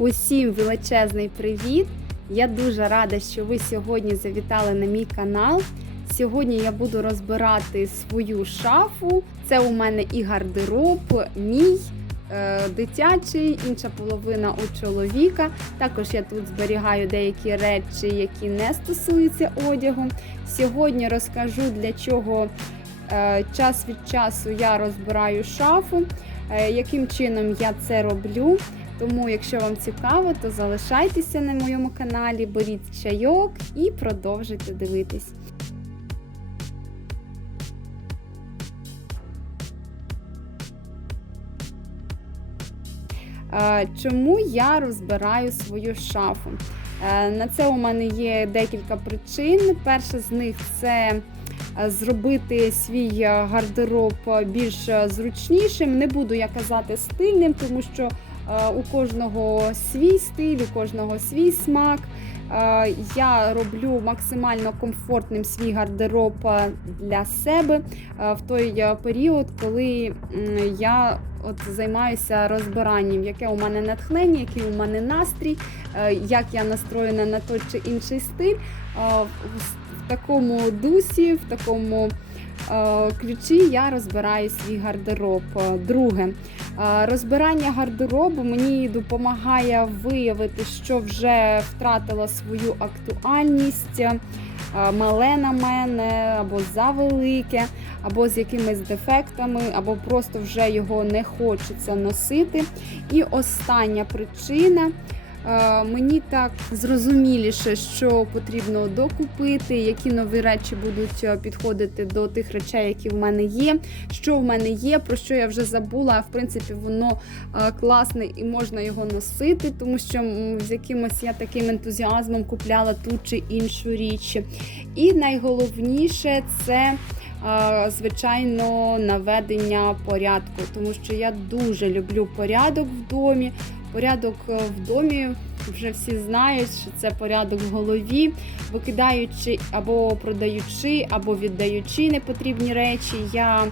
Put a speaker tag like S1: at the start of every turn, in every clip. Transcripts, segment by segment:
S1: Усім величезний привіт! Я дуже рада, що ви сьогодні завітали на мій канал. Сьогодні я буду розбирати свою шафу. Це у мене і гардероб, мій е, дитячий, інша половина у чоловіка. Також я тут зберігаю деякі речі, які не стосуються одягу. Сьогодні розкажу, для чого е, час від часу я розбираю шафу, е, яким чином я це роблю. Тому, якщо вам цікаво, то залишайтеся на моєму каналі, беріть чайок і продовжуйте дивитись. Е, Чому я розбираю свою шафу? Е, На це у мене є декілька причин. Перша з них це е, зробити свій гардероб більш зручнішим. Не буду я казати стильним, тому що у кожного свій стиль, у кожного свій смак. Е, Я роблю максимально комфортним свій гардероб е, для себе е, в той е, період, коли я от займаюся розбиранням, яке у мене натхнення, який у мене настрій, е, як я настроєна на той чи інший стиль. Такому дусі, в такому е, ключі я розбираю свій гардероб. Е, Друге, е, розбирання гардеробу мені допомагає виявити, що вже втратила свою актуальність. Мале на мене, або завелике, або з якимись дефектами, або просто вже його не хочеться носити. І остання причина. Е, Мені так зрозуміліше, що потрібно докупити, які нові речі будуть е, підходити до тих речей, які в мене є. Що в мене є, про що я вже забула. В принципі, воно е, класне і можна його носити, тому що з якимось я таким ентузіазмом купляла ту чи іншу річ. І найголовніше це. Звичайно, наведення порядку, тому що я дуже люблю порядок в домі. Порядок е, в домі вже всі знають, що це порядок в голові, викидаючи або продаючи, або віддаючи непотрібні речі. Я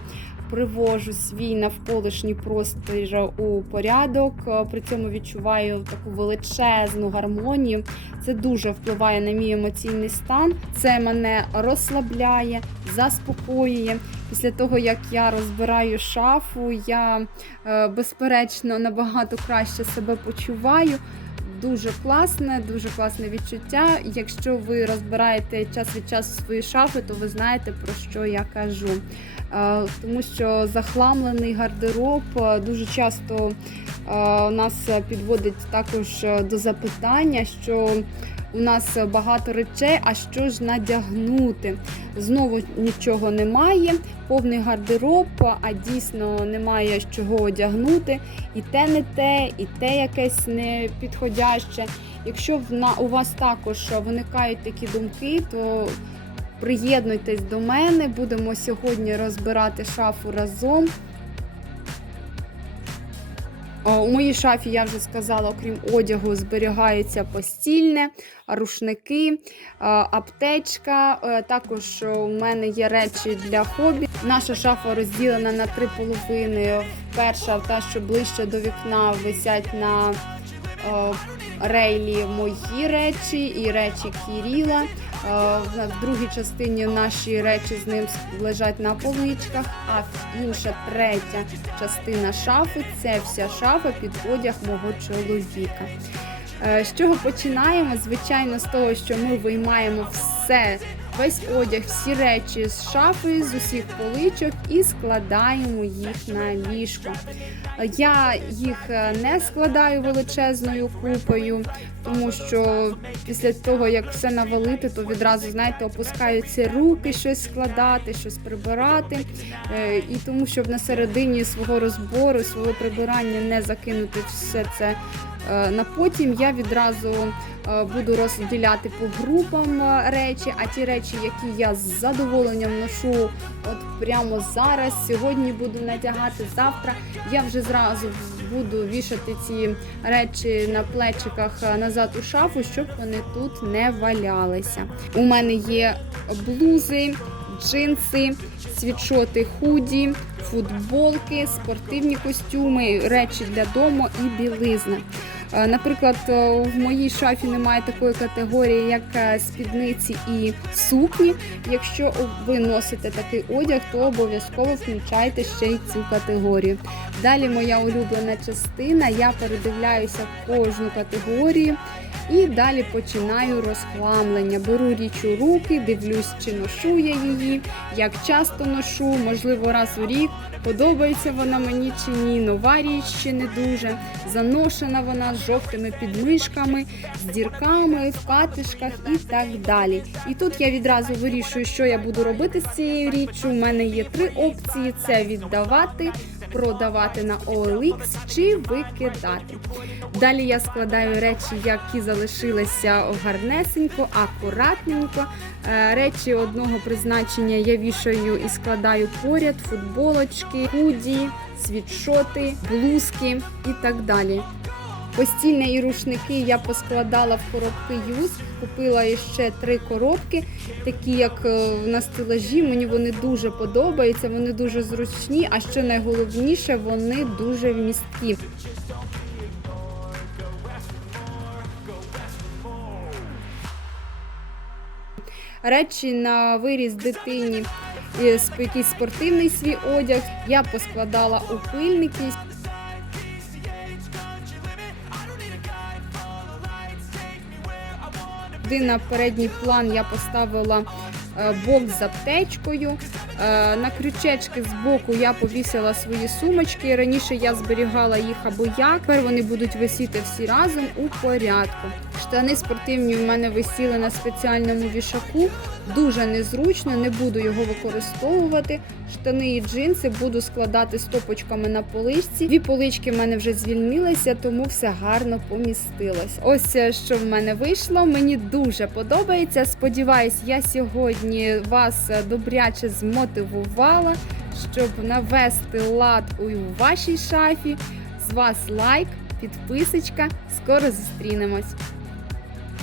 S1: привожу свій навколишній простір у порядок, е, при цьому відчуваю таку величезну гармонію. Це дуже впливає на мій емоційний стан. Це мене розслабляє, заспокоює. Після того, як я розбираю шафу, я е, безперечно набагато краще себе почуваю. Дуже класне, дуже класне відчуття. Якщо ви розбираєте час від часу свої шафи, то ви знаєте про що я кажу. Е, Тому що захламлений гардероб е, дуже часто е, нас підводить також до запитання, що у нас багато речей, а що ж надягнути? Знову нічого немає, повний гардероб, а дійсно немає з чого одягнути. І те не те, і те якесь не підходяще. Якщо у вас також виникають такі думки, то приєднуйтесь до мене. Будемо сьогодні розбирати шафу разом. О, У моїй шафі, я вже сказала, окрім одягу, зберігається постільне, рушники, е, аптечка. Е, Також у мене є речі для хобі. Наша шафа розділена на три половини. Перша, та, що ближче до вікна, висять на е, рейлі мої речі і речі Кіріла. В другій частині наші речі з ним лежать на поличках, а інша третя частина шафи це вся шафа під одяг мого чоловіка. Е, З чого починаємо? Звичайно, з того, що ми виймаємо все, весь одяг, всі речі з шафи, з усіх поличок і складаємо їх на ліжко. Я їх е, не складаю величезною купою, тому що після того, як все навалити, то відразу, знаєте, опускаються руки щось складати, щось прибирати. Е, І тому, щоб на середині свого розбору, свого прибирання не закинути все це на потім, я відразу е, буду розділяти по групам е, речі, а ті речі, які я з задоволенням ношу, от прямо зараз, сьогодні буду надягати, завтра, я вже зразу буду вішати ці речі на плечиках е, назад у шафу, щоб вони тут не валялися. У мене є блузи, джинси, світшоти худі, футболки, спортивні костюми, речі для дому і білизна. Е, Наприклад, е, в моїй шафі немає такої категорії, як е, спідниці і сукні. Якщо ви носите такий одяг, то обов'язково включайте ще й цю категорію. Далі моя улюблена частина. Я передивляюся кожну категорію. І далі починаю розхламлення. Беру річ у руки, дивлюсь, чи ношу я її, як часто ношу, можливо, раз у рік. Подобається вона мені чи ні. Нова річ ще не дуже. Заношена вона з жовтими підмишками, з дірками в катишках і так далі. І тут я відразу вирішую, що я буду робити з цією річчю. У мене є три опції: це віддавати. Продавати на OLX чи викидати. Далі я складаю речі, які залишилися гарнесенько, акуратненько. Е, Речі одного призначення я вішаю і складаю поряд, футболочки, худі, світшоти, блузки і так далі. Постільне і рушники я поскладала в коробки юз, купила ще три коробки, такі як е, на стелажі. Мені вони дуже подобаються, вони дуже зручні, а що найголовніше, вони дуже вмісткі. Речі на виріс дитині, і якийсь спортивний свій одяг. Я поскладала у пильники. Сюди на передній план я поставила е, бокс з аптечкою. Е, На крючечки з боку я повісила свої сумочки. Раніше я зберігала їх або як. Тепер вони будуть висіти всі разом у порядку. Штани спортивні у мене висіли на спеціальному вішаку. Дуже незручно, не буду його використовувати. Штани і джинси буду складати стопочками на поличці. Дві полички в мене вже звільнилися, тому все гарно помістилось. Ось е, що в мене вийшло. Мені дуже подобається. Сподіваюсь, я сьогодні вас е, добряче змотивувала, щоб навести лад у вашій шафі. З вас лайк, підписочка. Скоро зустрінемось.